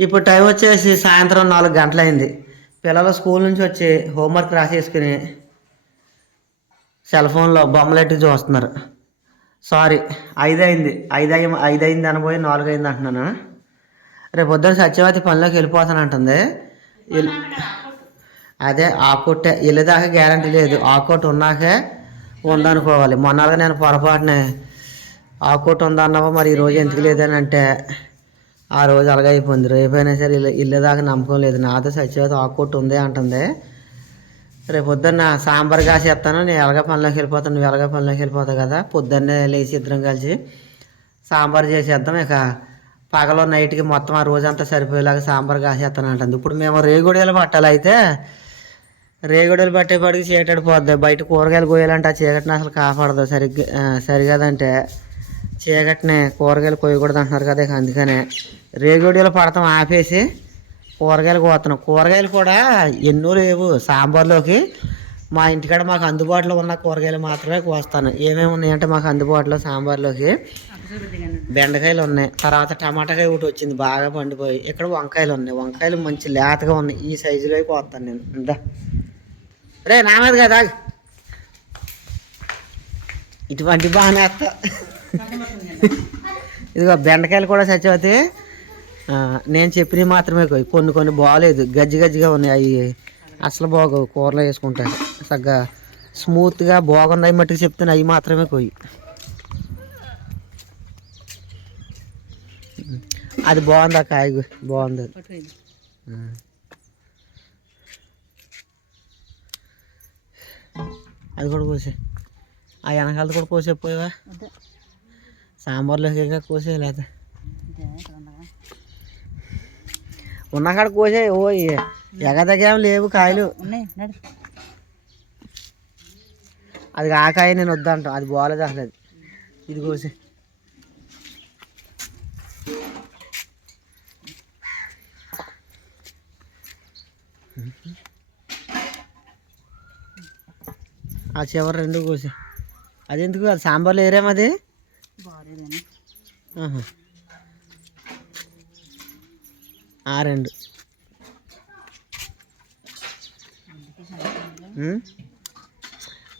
ఇప్పుడు టైం వచ్చేసి సాయంత్రం నాలుగు గంటలైంది. పిల్లలు స్కూల్ నుంచి వచ్చి హోంవర్క్ రాసేసుకుని సెల్ ఫోన్లో బొమ్మలెట్టి చూస్తున్నారు. సారీ ఐదు అయింది ఐదు అయ్యి ఐదు అయింది అనబోయి నాలుగు అయింది అంటున్నాను. రేపు పొద్దున్న సత్యవతి పనిలోకి వెళ్ళిపోతానంటుంది. అంటుంది అదే ఆకుట్టే వెళ్ళేదాకా గ్యారంటీ లేదు. ఆకుట్ ఉన్నాకే ఉందనుకోవాలి. మొన్నగా నేను పొరపాటునే ఆకుట్ ఉందన్నావా మరి ఈ రోజు ఎందుకు లేదని అంటే ఆ రోజు అలాగే అయిపోయింది. రేపైనా సరే ఇల్లు ఇల్లేదాకా నమ్మకం లేదు. నాతో సచివేత ఆకుట్టు ఉంది అంటుంది. రేపు పొద్దున్న సాంబార్ కాసేస్తాను. నేను ఎలాగ పనిలోకి వెళ్ళిపోతాను? నువ్వు ఎలాగ పనిలోకి వెళ్ళిపోతావు కదా? పొద్దున్నే లేచి ఇద్దరం కలిసి సాంబార్ చేసేద్దాం. ఇక పగలో నైట్కి మొత్తం ఆ రోజంతా సరిపోయేలాగా సాంబార్ కాసేస్తాను అంటుంది. ఇప్పుడు మేము రేగుడేలు పట్టాలి అయితే పట్టే పట్టేపాటికి చీకటి పోద్ది బయట కూరగాయలు కోయాలంటే ఆ చీకటిని అసలు కాపాడదు. సరిగ్గా ఆ, సరిగదంటే చీకటినే కూరగాయలు కొయ్యకూడదు అంటున్నారు కదా ఇక అందుకనే. రేగుడీలు పడతాం ఆపేసి కూరగాయలు కోతున్నాం కూరగాయలు కూడా ఎన్నో లేవు సాంబార్లోకి. మా ఇంటికాడ మాకు అందుబాటులో ఉన్న కూరగాయలు మాత్రమే కోస్తాను. ఏమేమి ఉన్నాయంటే మాకు అందుబాటులో సాంబార్లోకి. బెండకాయలు ఉన్నాయి. తర్వాత టమాటాకాయ ఒకటి వచ్చింది బాగా పండిపోయి. ఇక్కడ వంకాయలు ఉన్నాయి. వంకాయలు మంచి లేతగా ఉన్నాయి. ఈ సైజులో కోస్తాను నేను. ఇందా. రే నామేది కదా ఇటువంటి బాగానే వేస్తా ఇదిగో బెండకాయలు కూడా సత్యవతి. నేను చెప్పినవి మాత్రమే కోయి. కొన్ని కొన్ని బాగాలేదు గజ్జి గజ్జిగా ఉన్నాయి. అవి అసలు బాగోవు. కూరలో వేసుకుంటాను సగ్గా స్మూత్గా బాగున్నాయి మట్టుకు చెప్తాను అవి మాత్రమే కోయి. అది బాగుంది ఆ కాయ బాగుంది. అది. కూడా కోసే. ఆ వెనకాలది కూడా కోసేపోయావా సాంబార్లోకి కోసే లేదా ఉన్న కాడ కోసే ఓ ఎగదగేం లేవు కాయలు. అది ఆ కాయ నేను వద్దంటాం అది బాగాలేదు అసలు అది. ఇది కోసే ఆ చివరి రెండు కోసే అదెందుకు అది సాంబార్లో ఏరేమది. ఆ రెండు.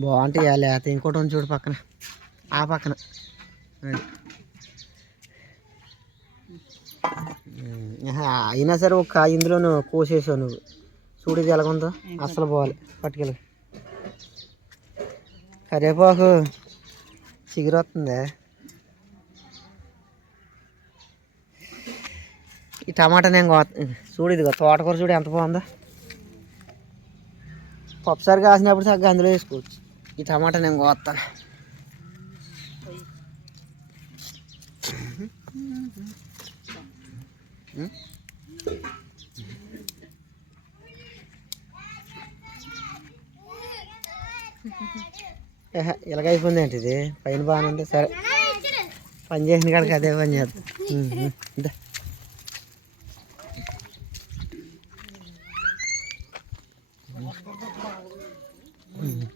బాగుంటాయి లేత. ఇంకోటి ఉంది చూడు పక్కన. ఆ పక్కన. అయినా సరే ఒక ఇందులో నువ్వు కోసేసావు నువ్వు. చూడు ఇది ఎలాగుందో. అసలు పోవాలి పట్టుకెళ్ళి. కరివేపాకు చిగురు వస్తుంది. ఈ టమాటా నేను చూడు ఇదిగో తోటకూర చూడు ఎంత బాగుందో. పప్పుసారి కాసినప్పుడు సగ్గా అందులో వేసుకోవచ్చు. ఈ టమాటా నేను కోస్తాను. ఇలాగ అయిపోయింది ఏంటి ఇది పైన బాగానే ఉంది. సరే. పని చేసిన కాడికి అదే పని చేద్దాం ఉమ్, ఉమ్, ఇదా. అవును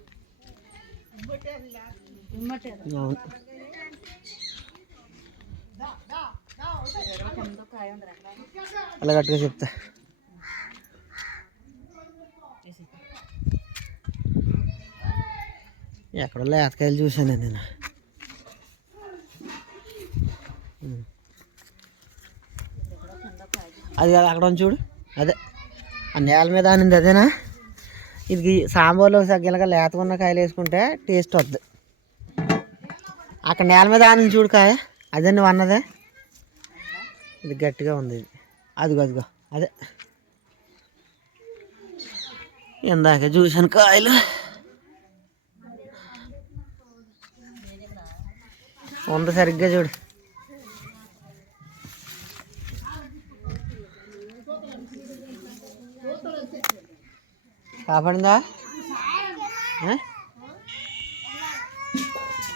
అలా గట్టిగా చెప్తా. ఎక్కడో లేతకాయలు చూశాను నేను. అది కాదు అక్కడ ఉంది చూడు. అదే. ఆ నేల మీద అనింది అదేనా? ఇది సాంబార్లో సగ్గిలగా లేతగా ఉన్న కాయలు వేసుకుంటే టేస్ట్ వద్దు. అక్కడ నేల మీద ఆనింది చూడు కాయ. అదే నువ్వు అన్నదే. ఇది గట్టిగా ఉంది ఇది. అదిగో అదిగో అదే. ఇందాక చూశాను కాయలు. ఉంది సరిగ్గా చూడు. కాపాడిందా?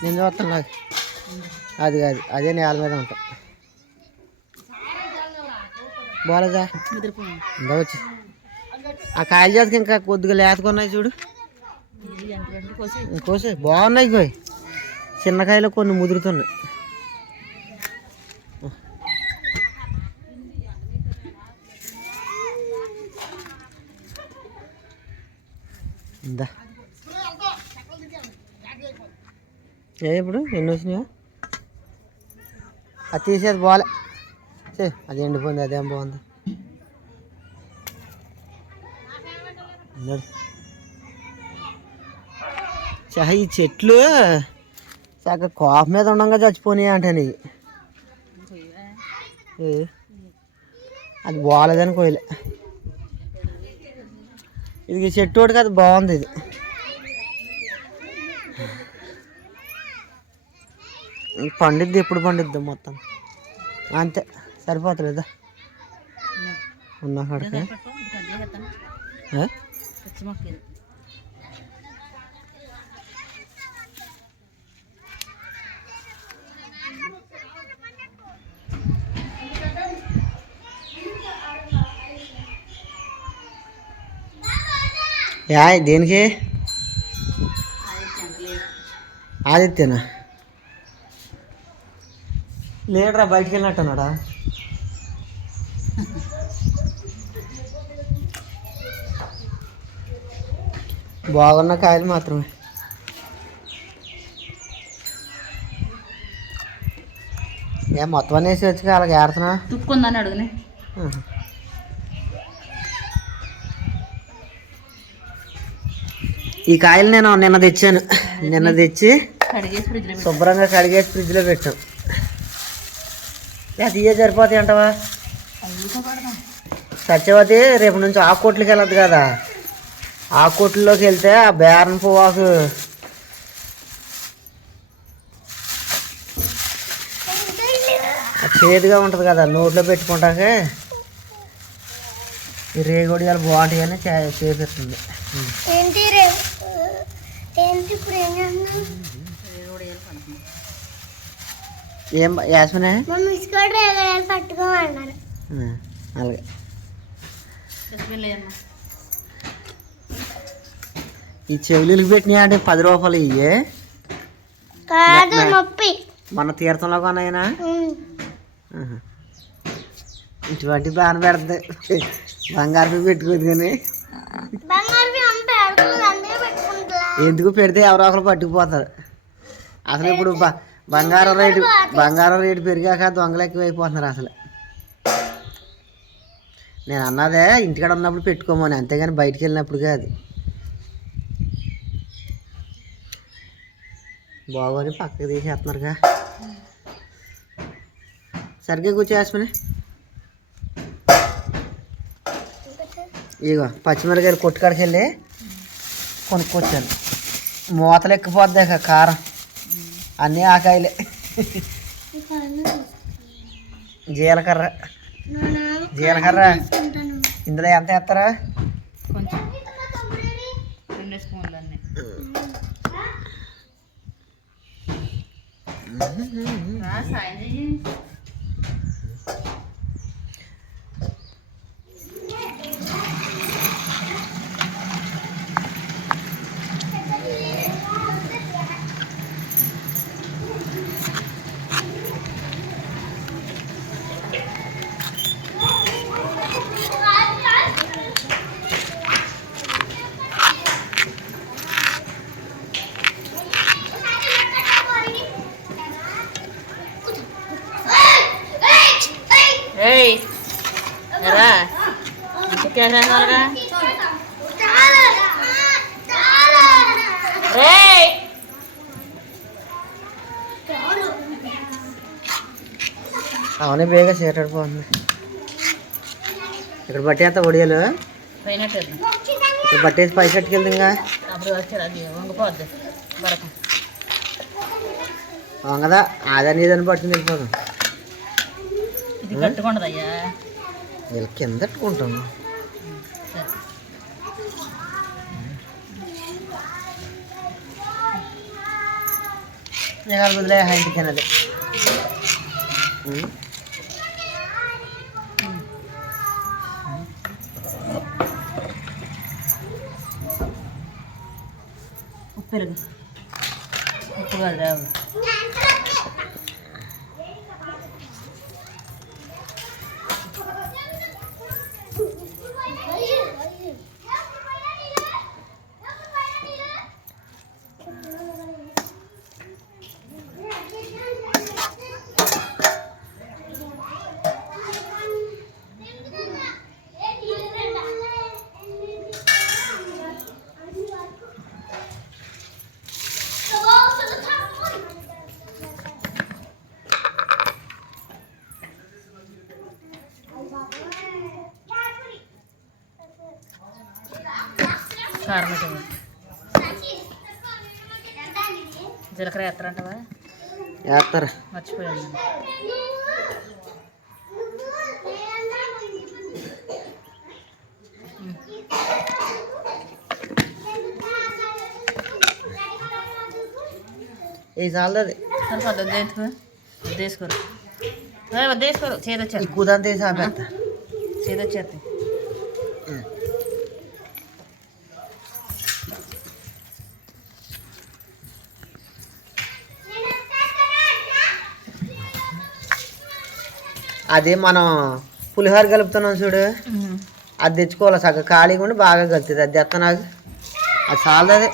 నేను చూస్తాను నాకు అది కాదు అదే నేల మీద ఉంటాం. బాలేదా? ఇంకా వచ్చి. ఆ కాయలు చేతకి ఇంకా కొద్దిగా లేతకున్నాయి చూడు. కోసే బాగున్నాయి గో చిన్న కాయలు కొన్ని ముదురుతున్నాయి. ఇందా. ఏ ఇప్పుడు? ఎన్ని వచ్చినాయా? అది తీసేది పోలే. చే అది ఎండిపోయింది అదేం బాగుంది. నడు. ఈ చెట్లు చక్కగా కోప మీద ఉండగా చచ్చిపోయినాయి అంటే అది బాగాలేదని కోయలే ఇది చెట్టు ఒకటి కదా బాగుంది ఇది. పండిద్ది ఎప్పుడు పండిద్ది మొత్తం. అంతే సరిపోతలేదా? ఉన్నా కాడికి యా దేనికి? ఆదిత్యనా లేడరా బయటికి వెళ్ళినట్టున్నాడా? బాగున్న కాయలు మాత్రమే. ఏ మొత్తం అన్నీ వేసి వచ్చి అలాగ ఏడుతున్నా? తుక్కుందని అడుగునే. ఈ కాయలు నేను నిన్న తెచ్చాను. నిన్న తెచ్చి. శుభ్రంగా కడిగేసి ఫ్రిడ్జ్లో పెట్టాం. అది ఇవే సరిపోతాయి అంటవా? సత్యవతి రేపు నుంచి ఆకుకోట్లకి వెళ్ళదు కదా. ఆకుకోట్లలోకి వెళ్తే ఆ బేరన్ పువ్వాకు. చేదుగా ఉంటుంది కదా నోట్లో పెట్టుకుంటాకే. ఈ రేగొడియాలు బాగుంటాయి అని చేపిస్తుంది. ఏంటి ఇప్పుడు ఏం ఏం బ- యాస్మినే పట్టుకోమన్నారు. అలాగే. ఈ చెవులీలకు పెట్టినాయి అంటే పది రూపాయలు ఇయ్యే. కాదు నొప్పి. మన తీర్థంలో కొన్నాయినా. ఆహా. ఇటువంటి బాగా పెడుతుంది బంగారు పెట్టుకోదు కానీ. ఎందుకు పెడితే ఎవరో ఒకరు పట్టుకుపోతారు. అసలు ఇప్పుడు బ- బంగారం రేటు బంగారం రేటు పెరిగాక దొంగలు ఎక్కువైపోతున్నారు అసలు. నేను అన్నదే ఇంటికాడ ఉన్నప్పుడు పెట్టుకోమని అంతేగాని బయటికి వెళ్ళినప్పుడు కాదు. బాగోని పక్కకి తీసేస్తున్నారుగా. సరిగ్గా కూర్చోసుకుని ఇగో పచ్చిమిరకాయలు కొట్టుకాడికి వెళ్ళి కొనుక్కొచ్చాను. మూతలు ఎక్కిపోద్ది కారం. అన్నీ ఆకాయలే. జీలకర్ర. జీలకర్ర. ఇందులో ఎంత వేస్తారా కొంచెం రెండు స్పూన్లు అన్నీ రా, సాయం చెయ్యి ఏయ్ రా అవునే బేగా చేటాడిపోతుంది ఇక్కడ పట్టేస్తా ఒడియాలు. పోయినట్టు ఇక్కడ పట్టేసి పై కట్టుకెళ్తుంది ఇంకా. వంగదా? ఆదాని ఇదని పట్టుకుని వెళ్ళిపోదాం. ఇది కట్టుకుండదయ్యా వీళ్ళ కింద పెట్టుకుంటాం ഞങ്ങൾ മുതലേ ഹൈ కారం పెట్టేది జీలకర్ర వేస్తారంటవా వేస్తారు మర్చిపోయాను ఈ చాలది సరిపోద్ది వద్దేసుకో వద్దేసుకోరు అదే వద్దేసుకోరు ఈ చేదొచ్చారు కూదంతా వేసి ఆపేస్తా చేదొచ్చేస్తాయి అదే మనం పులిహోర కలుపుతున్నాం చూడు. అది తెచ్చుకోవాలి సగం ఖాళీగా ఉండి బాగా కలుతుంది అది తెస్తా నాకు. అది చాలదు అది.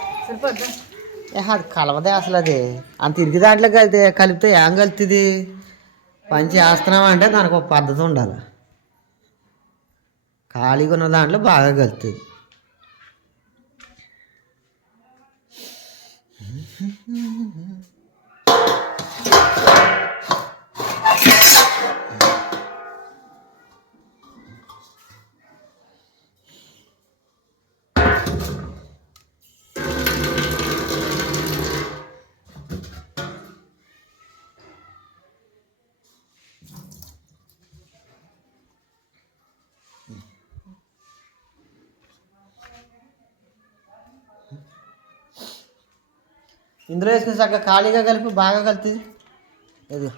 అది కలవదే అసలు అది. అంత ఇరికి దాంట్లో కలితే కలిపితే ఏం కలుతుంది పని చేస్తున్నాం అంటే దానికి ఒక పద్ధతి ఉండాలి. ఖాళీగా ఉన్న దాంట్లో బాగా కలుతుంది ఇందులో వేసుకుని చక్కగా ఖాళీగా కలిపి బాగా కలుతుంది ఇది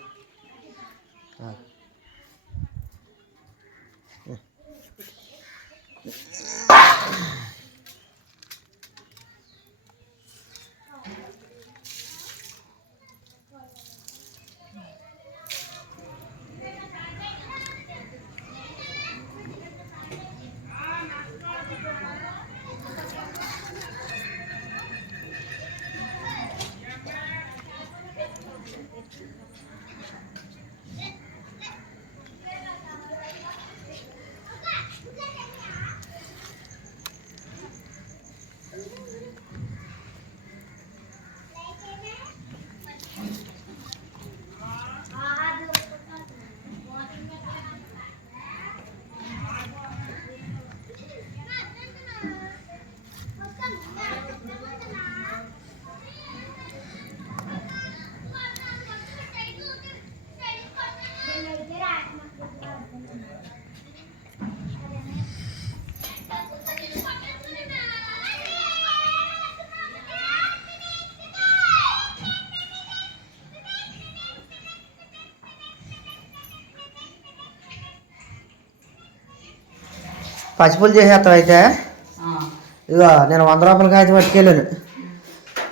పచ్చిపులు చేసేస్తాం అయితే? ఇగో నేను వంద రూపాయల కాగితం పట్టుకెళ్ళాను.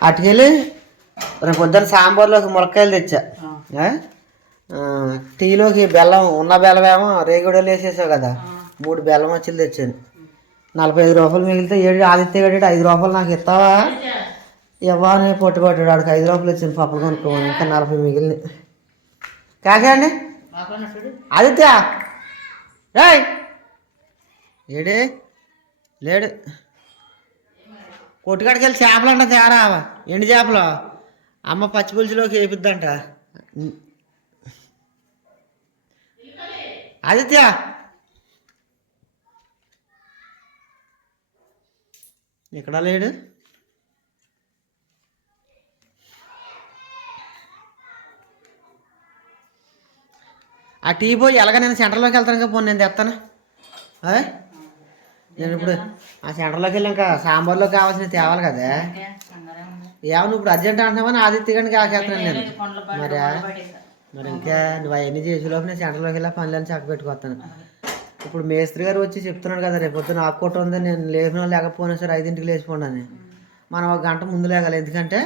అటుకెళ్ళి రేపు పొద్దున్న సాంబార్లోకి ములక్కాయలు తెచ్చా. టీలోకి బెల్లం ఉన్న బెల్లం ఏమో రేగుడలు వేసేసావు కదా. మూడు బెల్లం వచ్చి తెచ్చాను. నలభై ఐదు రూపాయలు మిగిలితే ఏడు ఆదిత్య గడి ఐదు రూపాయలు నాకు ఇస్తావా? ఇవ్వని పొట్టుపట్టాడు ఆడికి ఐదు రూపాయలు ఇచ్చాను పప్పులు కొనుక్కోమని. ఇంకా నలభై మిగిలింది. కాకే అండి? ఆదిత్య! రాయ్ ఏడే? లేడు. కొట్టుకాడికి వెళ్ళి చేపలు అంట తేరా ఎండు చేపలు. అమ్మ పచ్చి పులుసులోకి వేపిద్దంట. ఆదిత్య. ఇక్కడ లేడు? ఆ టీ పోయి ఎలాగ నేను సెంటర్లోకి వెళ్తాను ఇంకా పోను నేను తెస్తాను అదే నేను ఇప్పుడు ఆ సెంటర్లోకి వెళ్ళి ఇంకా సాంబార్లో కావాల్సిన తేవాలి కదా. ఏమన్నా ఇప్పుడు అర్జెంట్ అంటున్నామని ఆదిత్య గండి కాకేస్తున్నాను నేను. మరి? మరి ఇంకా నువ్వు అవన్నీ చేసే లోపు నేను సెంటర్లోకి వెళ్ళి పనులన్నీ చక్క పెట్టుకొస్తాను. ఇప్పుడు మేస్త్రి గారు వచ్చి చెప్తున్నాడు కదా రేపు పొద్దున ఆకుకోట ఉంది నేను లేపినా లేకపోయినా సరే ఐదింటికి లేచిపోండి మనం ఒక గంట ముందు లేగాలి ఎందుకంటే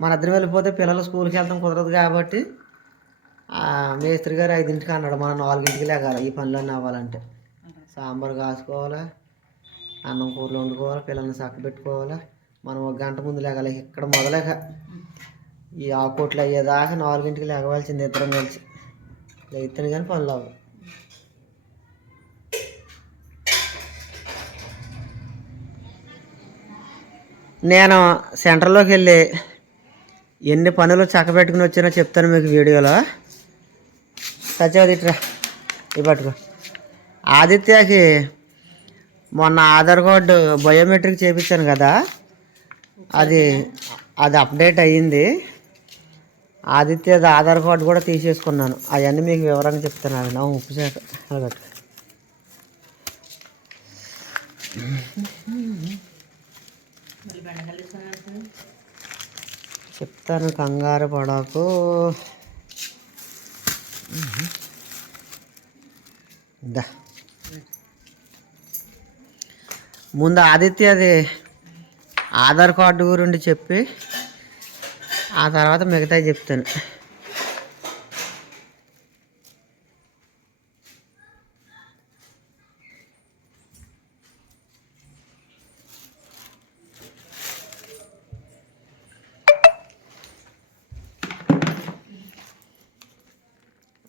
మన ఇద్దరు వెళ్ళిపోతే పిల్లలు స్కూల్కి వెళ్తాం కుదరదు కాబట్టి మేస్త్రి గారు ఐదింటికి అన్నాడు మనం నాలుగింటికి లేగాలి ఈ పనులన్నీ అవ్వాలంటే. సాంబార్ కాసుకోవాలా? అన్నం కూరలు వండుకోవాలి పిల్లల్ని చక్కబెట్టుకోవాలి మనం ఒక గంట ముందు లేగాలి ఇక్కడ మొదలక ఈ ఆకుకోట్లు అయ్యేదాకా నాలుగింటికి లేగవలసింది ఇద్దరం కలిసి. లేస్తేనే కానీ పనులు అవ్వవు. నేను సెంటర్లోకి వెళ్ళి ఎన్ని పనులు చక్కబెట్టుకుని వచ్చానో చెప్తాను మీకు వీడియోలో. సత్యవతి ఇట్రా ఇవి పట్టుకో. ఆదిత్యకి మొన్న ఆధార్ కార్డు బయోమెట్రిక్ చేయించాను కదా. అది అది అప్డేట్ అయ్యింది. ఆదిత్యది ఆధార్ కార్డు కూడా తీసేసుకున్నాను. అవన్నీ మీకు వివరంగా చెప్తాను అది నా ఉప్పు చెప్తాను కంగారు పడకు. దా. ముందు ఆదిత్యది ఆధార్ కార్డు గురించి చెప్పి ఆ తర్వాత మిగతా చెప్తాను.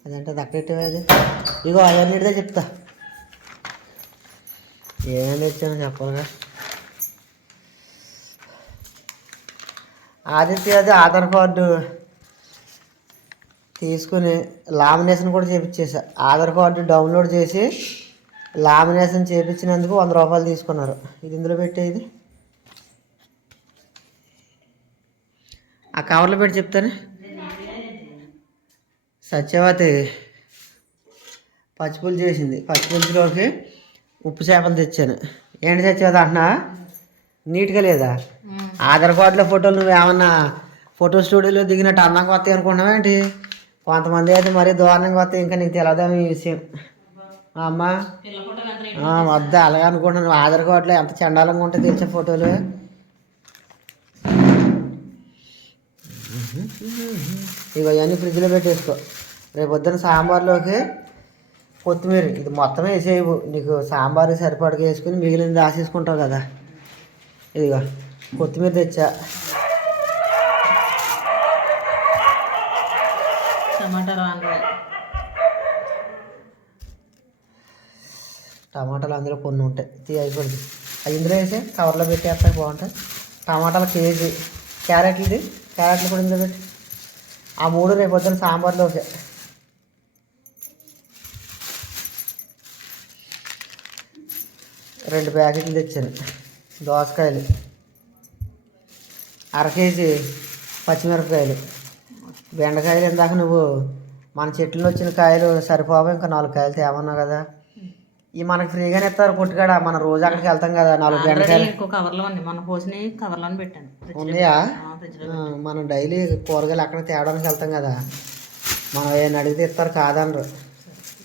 అదంటే దక్కట్టేది ఇగో అవన్నీటిదే చెప్తా. ఏమేమి తెచ్చానో చెప్పాలిగా? ఆదిత్యది ఆధార్ కార్డు తీసుకుని లామినేషన్ కూడా చేయించేసా ఆధార్ కార్డు డౌన్లోడ్ చేసి లామినేషన్ చేయించినందుకు వంద రూపాయలు తీసుకున్నారు. ఇది ఇందులో పెట్టేది? ఆ కవర్లో పెట్టి చెప్తాను. సత్యవతి పచ్చిపులుసు చేసింది. పచ్చిపులుసులోకి ఉప్పు చేపలు తెచ్చాను. ఏంటి సత్యవతి అంటున్నా? నీట్గా లేదా? ఆధార్ కార్డులో ఫోటోలు నువ్వు ఏమన్నా ఫోటో స్టూడియోలో దిగినట్టు అందంగా వస్తాయి అనుకుంటున్నావా ఏంటి? కొంతమంది అయితే మరీ దారుణంగా వస్తాయి. ఇంకా నీకు తెలియదా ఈ విషయం. అమ్మా. వద్దా అలాగే అనుకుంటున్నాను. నువ్వు ఆధార్ కార్డులో ఎంత చండాలంగా ఉంటాయి తెలిసే ఫోటోలు. ఇక అవన్నీ ఫ్రిడ్జ్లో పెట్టేసుకో. రేపు పొద్దున్న సాంబార్లోకి కొత్తిమీర ఇది మొత్తం వేసేయవు నీకు సాంబార్ సరిపడగా వేసుకుని మిగిలింది రాసేసుకుంటావు కదా. ఇదిగో కొత్తిమీర తెచ్చా. టమాటాలు టమాటాలు అందులో కొన్ని ఉంటాయి తీ అయిపోయింది. అవి ఇందులో వేసి కవర్లో పెట్టేస్తాయి బాగుంటాయి. టమాటాలు కేజీ క్యారెట్లది క్యారెట్లు కూడా ఇందులో పెట్టి. ఆ మూడు రేపు పొద్దున్న సాంబార్లో రెండు ప్యాకెట్లు తెచ్చాను. దోసకాయలు. అర కేజీ పచ్చిమిరపకాయలు. బెండకాయలు ఇందాక నువ్వు మన చెట్లు వచ్చిన కాయలు సరిపోవు ఇంకా నాలుగు కాయలు తేమన్నావు కదా. ఈ మనకి ఫ్రీగానే ఇస్తారు కొట్టుకాడ మనం రోజు అక్కడికి వెళ్తాం కదా నాలుగు బెండకాయలు. ఇంకో కవర్లో ఉంది. మన పోసిన కవర్లో పెట్టాను. ఉన్నాయా మనం డైలీ కూరగాయలు అక్కడ తేవడానికి వెళ్తాం కదా. మనం ఏమైనా అడిగితే ఇస్తారు కాదనరు.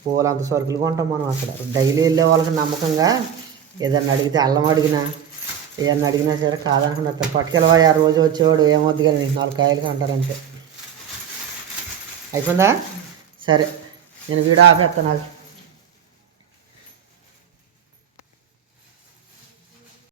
పూలు అంత సరుకులు కొంటాం మనం అక్కడ. డైలీ వెళ్ళే వాళ్ళకి నమ్మకంగా ఏదన్నా అడిగితే అల్లం అడిగినా ఏదన్నా అడిగినా సరే కాదనుకున్నా వస్తారు పట్టుకెళ్ళవా ఆ రోజు వచ్చేవాడు ఏమొద్దు కానీ నీకు నాలుగు కాయలకి అంటారంటే అయిపోయిందా? సరే నేను వీడియో ఆపేస్తాను నాకు.